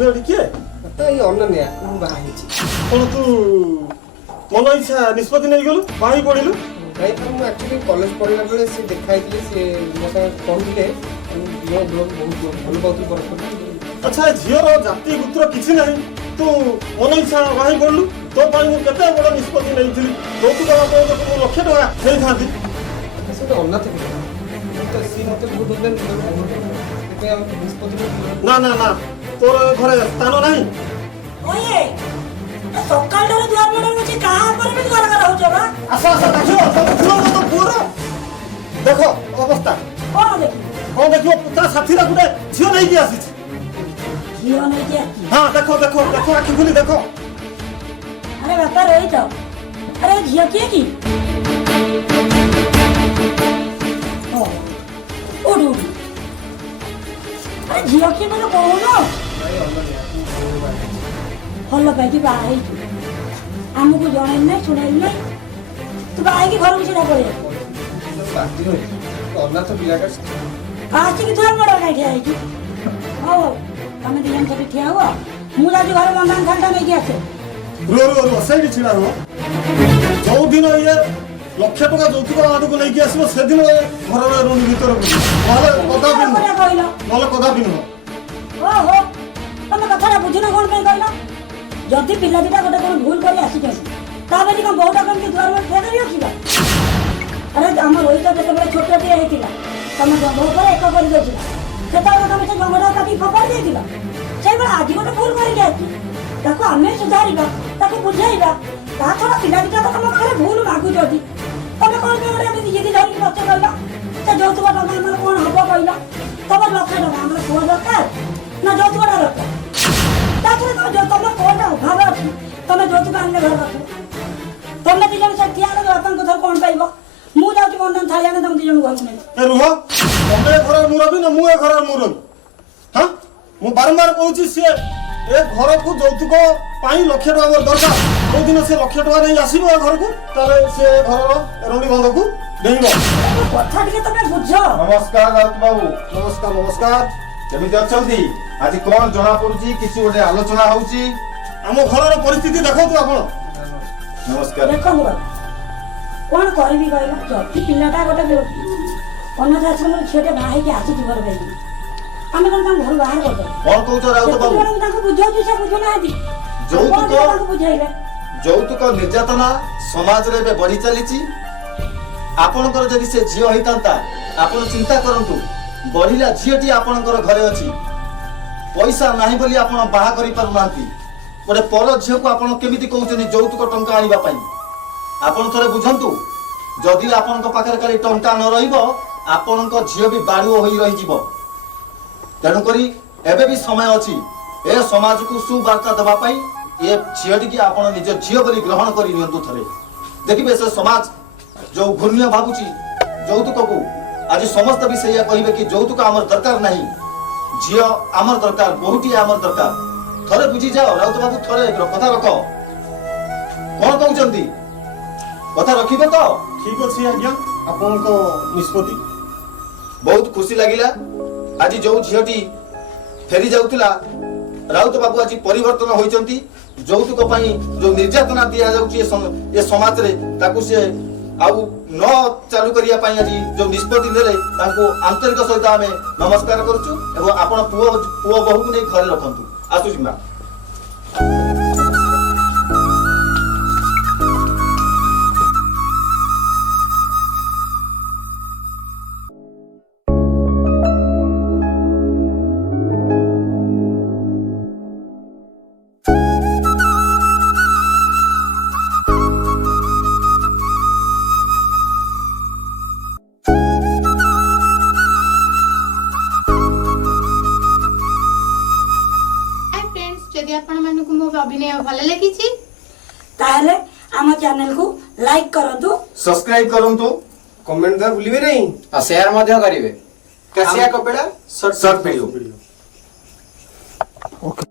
ଝିଅଟି କିଏ? ଏଇ ଅନନ୍ୟା ମୁଁ ବାହା ହେଇଛି। କଣ ତୁ ମନ ଇଚ୍ଛା ନିଷ୍ପତ୍ତି ନେଇଗଲୁ ବାହା ହେଇ ପଡ଼ିଲୁ? ନାଇଁ ତ ମୁଁ ଆକ୍ଚୁଆଲି କଲେଜ ପଢ଼ିଲା ବେଳେ ସେ ଦେଖା ହେଇଥିଲେ, ସେ ମୋ ସାଙ୍ଗେ କହୁଥିଲେ ବହୁତ ଭଲ ପାଉଥିଲି ପରସ୍ପର। ଆଚ୍ଛା ଝିଅର ଜାତି ଗୋତ୍ର କିଛି ନାହିଁ, ତୁ ମନ ଇଚ୍ଛା ବାହା ହେଇ ପଡ଼ିଲୁ? ତୋ ପାଇଁ ମୁଁ କେତେ ବଡ଼ ନିଷ୍ପତ୍ତି ନେଇଥିଲି, ଯୌତୁକ ବାବଦକୁ ମୁଁ 1,00,000 ଟଙ୍କା ଦେଇଥାନ୍ତି। ସେ ଗୋଟେ ଅନାଥ ପିଲା, ସିଏ ମୋତେ ବହୁତ ନିଷ୍ପତ୍ତି। ନା ନା ନା, ତୋର ଘରେ ସ୍ଥାନ ନାହିଁ। ସକାଳଟାରେ ଦୁଆର ମୁହଁରେ ବସି କାହା ଉପରେ ବି ଘର ଘର ହଉଛ ବା? ଆସ ଆସ ଦେଖିବ ତୋ ପୁଅର ଦେଖ ଅବସ୍ଥା। କଣ ଦେଖିବ? କଣ ଦେଖିବ? ତା ସାଥିରେ ଗୋଟେ ଝିଅ ନେଇକି ଆସିଛି। ଝିଅ ନେଇକି ଆସିଛି? ହଁ ଦେଖ ଦେଖ ଦେଖ, ଆଖି ଖୋଲି ଦେଖ। ଆରେ ବାପା ରୋହିତ, ଆରେ ଝିଅ କିଏ କି? ଉଠୁ ଉଠୁ, ଆରେ ଝିଅ କିଏ ତତେ କହୁନ? ଭଲ ପାଇକି ବାହା ହେଇଛୁ, ଆମକୁ ଜଣେଇଲି ନାହିଁ ଶୁଣେଇଲି ନାହିଁ, ତୁ ବାହା ହେଇକି ଘରକୁ ସିଧା ପଳେଇ ଅନାଥ ପିଲାଟା ଆସିକି ଧର ବଡ଼ କାହିଁ ଠିଆ ହେଇକି। ହଉ ତମେ ଦି ଜଣ ସେଠି ଠିଆ ହୁଅ, ମୁଁ ଯାଉଛି ଘରେ ବନ୍ଧାନ ଥାଳିଟା ନେଇକି ଆସେ। ରୁହ ସେଇଠି ଛିଡ଼ା ହୁଅ। ଯୋଉଦିନ ଇଏ 1,00,000 ଟଙ୍କା ଯୌତୁକ ବାବଦକୁ ନେଇକି ଆସିବ ସେଦିନ ଘରର ରୁଣି ଭିତରକୁ ନହେଲେ କଦାପି ନୁହଁ। ଓହୋ, ତମେ କଥାଟା ବୁଝୁନ କଣ ପାଇଁ କହିଲ? ଯଦି ପିଲା ଦିଟା ଗୋଟେ କଣ ଭୁଲ କରି ଆସିଛନ୍ତି, ତାପରେ କଣ ବହୁଟା କେମିତି ଦୁଆର ମୁହଁରେ ଠିଆ କରି ରଖିବ? ଆରେ ଆମ ରୋହିତ ଯେତେବେଳେ ଛୋଟଟିଏ ହେଇଥିଲା, ତମେ ଜଙ୍ଗ ଉପରେ ଏକ କରିଦେଇଥିଲା, ସେତେବେଳେ ତମେ ସେ ଜଙ୍ଗଟା କାଟି ଫୋପାଡ଼ି ଦେଇଥିଲ। ସେଇଭଳି ଆଜି ଗୋଟେ ଭୁଲ କରିକି ଆସିଛି, ତାକୁ ଆମେ ସୁଧାରିବା, ତାକୁ ବୁଝେଇବା। ତା ଛଡ଼ା ପିଲା ଦିଟା ତ ତମ ପାଖରେ ଭୁଲ ମାଗୁଛନ୍ତି, ତମେ କଣ ପାଇଁ ଗୋଟେ ଏମିତି ଜିଦି ଧରିକି ବସେ କହିଲ? ସେ ଯୌତୁକ ଟଙ୍କା ଆମର କଣ ହବ କହିଲ? ତମର 1,00,000 ଟଙ୍କା ଆମର ପୁଅ ଦରକାର ନା ଯୌତୁକଟା ଦରକାର? ତାପରେ ତମର କଣଟା ଅଭାବ ଅଛି, ତମେ ଯୌତୁକ ଆଣିଲେ ଘର ରଖିବ? ତମେ ଦି ଜଣ ସେଠି ଆଣ, ବାପାଙ୍କ କଥା କଣ ପାଇବ? ମୁଁ ଯାଉଛି ବନ୍ଧନ ଥାଳି ଆଣେ, ତମେ ଦି ଜଣ ଘରକୁ ନେବି। ରୁହ, ତମେ ଏ ଘରର ମୁରବୀ ନା ମୁଁ ଏ ଘରର ମୁରବୀ? ହଁ, ମୁଁ ବାରମ୍ବାର କହୁଛି ସିଏ ଏ ଘରକୁ ଯୌତୁକ ପାଇଁ 1,00,000 ଟଙ୍କା ମୋର ଦରକାର। ଯୋଉଦିନ ସେ 1,00,000 ଟଙ୍କା ନେଇ ଆସିବ ଏ ଘରକୁ, ତାହେଲେ ସେ ଘରର ରୁଣି ବନ୍ଧକୁ ଦେଇବ। କଥା ଟିକେ ତମେ ବୁଝ। ନମସ୍କାର ରାଉତ ବାବୁ। ନମସ୍କାର ନମସ୍କାର। କେମିତି ଅଛନ୍ତି? ଆଜି କଣ ଜଣା ପଡୁଛି? କିଛି ଗୋଟେ ଆଲୋଚନା ହଉଛି? ଆମ ଘରର ପରିସ୍ଥିତି ଦେଖନ୍ତୁ ଆପଣ। ନମସ୍କାର। ଦେଖନ୍ତୁ ବାବୁ, କଣ କରିବି କହିଲ? ଯଦି ପିଲାଟା ଗୋଟେ ଅନାଥ ଆଶ୍ରମର ଝିଅଟେ ବାହା ହେଇକି ଆସିଛି ଘର ପାଇକି, ଆମେ କଣ ତାଙ୍କୁ ଘରୁ ବାହାର କରିଦେବୁ? କଣ କହୁଛ ରାଉତ ବାବୁ? ତାଙ୍କୁ ବୁଝାଉଛି, ସେ ବୁଝୁନାହାନ୍ତି। ଯୌତୁକ ନିର୍ଯାତନା ସମାଜରେ ଏବେ ବଢି ଚାଲିଛି। ଆପଣଙ୍କର ଯଦି ସେ ଝିଅ ହେଇଥାନ୍ତା, ଆପଣ ଚିନ୍ତା କରନ୍ତୁ, ବଢିଲା ଝିଅଟି ଆପଣଙ୍କର ଘରେ ଅଛି, ପଇସା ନାହିଁ ବୋଲି ଆପଣ ବାହା କରିପାରୁନାହାନ୍ତି। ଗୋଟେ ପର ଝିଅକୁ ଆପଣ କେମିତି କହୁଛନ୍ତି ଯୌତୁକ ଟଙ୍କା ଆଣିବା ପାଇଁ? ଆପଣ ଥରେ ବୁଝନ୍ତୁ, ଯଦି ଆପଣଙ୍କ ପାଖରେ ଖାଲି ଟଙ୍କା ନ ରହିବ, ଆପଣଙ୍କ ଝିଅ ବି ବାଡ଼ୁଅ ହୋଇ ରହିଯିବ। ତେଣୁକରି ଏବେ ବି ସମୟ ଅଛି ଏ ସମାଜକୁ ସୁବାର୍ତ୍ତା ଦେବା ପାଇଁ। ଏ ଝିଅଟିକି ଆପଣ ନିଜ ଝିଅ ବୋଲି ଗ୍ରହଣ କରି ନିଅନ୍ତୁ ଥରେ, ଦେଖିବେ ସେ ସମାଜ ଯୋଉ ଘୂର୍ଣ୍ଣ୍ୟ ଭାବୁଛି ଯୌତୁକକୁ, ଆଜି ସମସ୍ତେ ବି ସେଇଆ କହିବେ କି ଯୌତୁକ ଆମର ଦରକାର ନାହିଁ, ଝିଅ ଆମର ଦରକାର, ବୋହୂଟିଏ ଆମର ଦରକାର। ଥରେ ବୁଝିଯାଅ ରାଉତ ବାବୁ, ଥରେ କଥା ରଖ। କଣ କହୁଛନ୍ତି? କଥା ରଖିବେ ତ? ଠିକ ଅଛି ଆଜ୍ଞା, ଆପଣଙ୍କ ନିଷ୍ପତ୍ତି। ବହୁତ ଖୁସି ଲାଗିଲା। ଆଜି ଯୋଉ ଝିଅଟି ଫେରି ଯାଉଥିଲା, ରାଉତ ବାବୁ ଆଜି ପରିବର୍ତ୍ତନ ହୋଇଛନ୍ତି। ଯୌତୁକ ପାଇଁ ଯୋଉ ନିର୍ଯାତନା ଦିଆଯାଉଛି ଏ ସମାଜରେ, ତାକୁ ସେ ଆଉ ନ ଚାଲୁ କରିବା ପାଇଁ ଆଜି ଯୋଉ ନିଷ୍ପତ୍ତି ନେଲେ, ତାଙ୍କୁ ଆନ୍ତରିକ ସହିତ ଆମେ ନମସ୍କାର କରୁଛୁ। ଏବଂ ଆପଣ ପୁଅ ବୋହୂକୁ ନେଇ ଘରେ ରଖନ୍ତୁ। ଆସୁଛି ମା। ଯଦି ଆପଣମାନଙ୍କୁ ମୋ ଅଭିନୟ ଭଲ ଲାଗିଛି, ତାହେଲେ ଆମ ଚ୍ୟାନେଲକୁ ଲାଇକ୍ କରନ୍ତୁ, ସବସ୍କ୍ରାଇବ କରନ୍ତୁ, କମେଣ୍ଟ ଦେବା ଭୁଲିବେ ନାହିଁ, ଆଉ ସେୟାର ମଧ୍ୟ କରିବେ। କାସିଆ କପିଳା ସର୍ଟ ଭିଡିଓ। ଓକେ।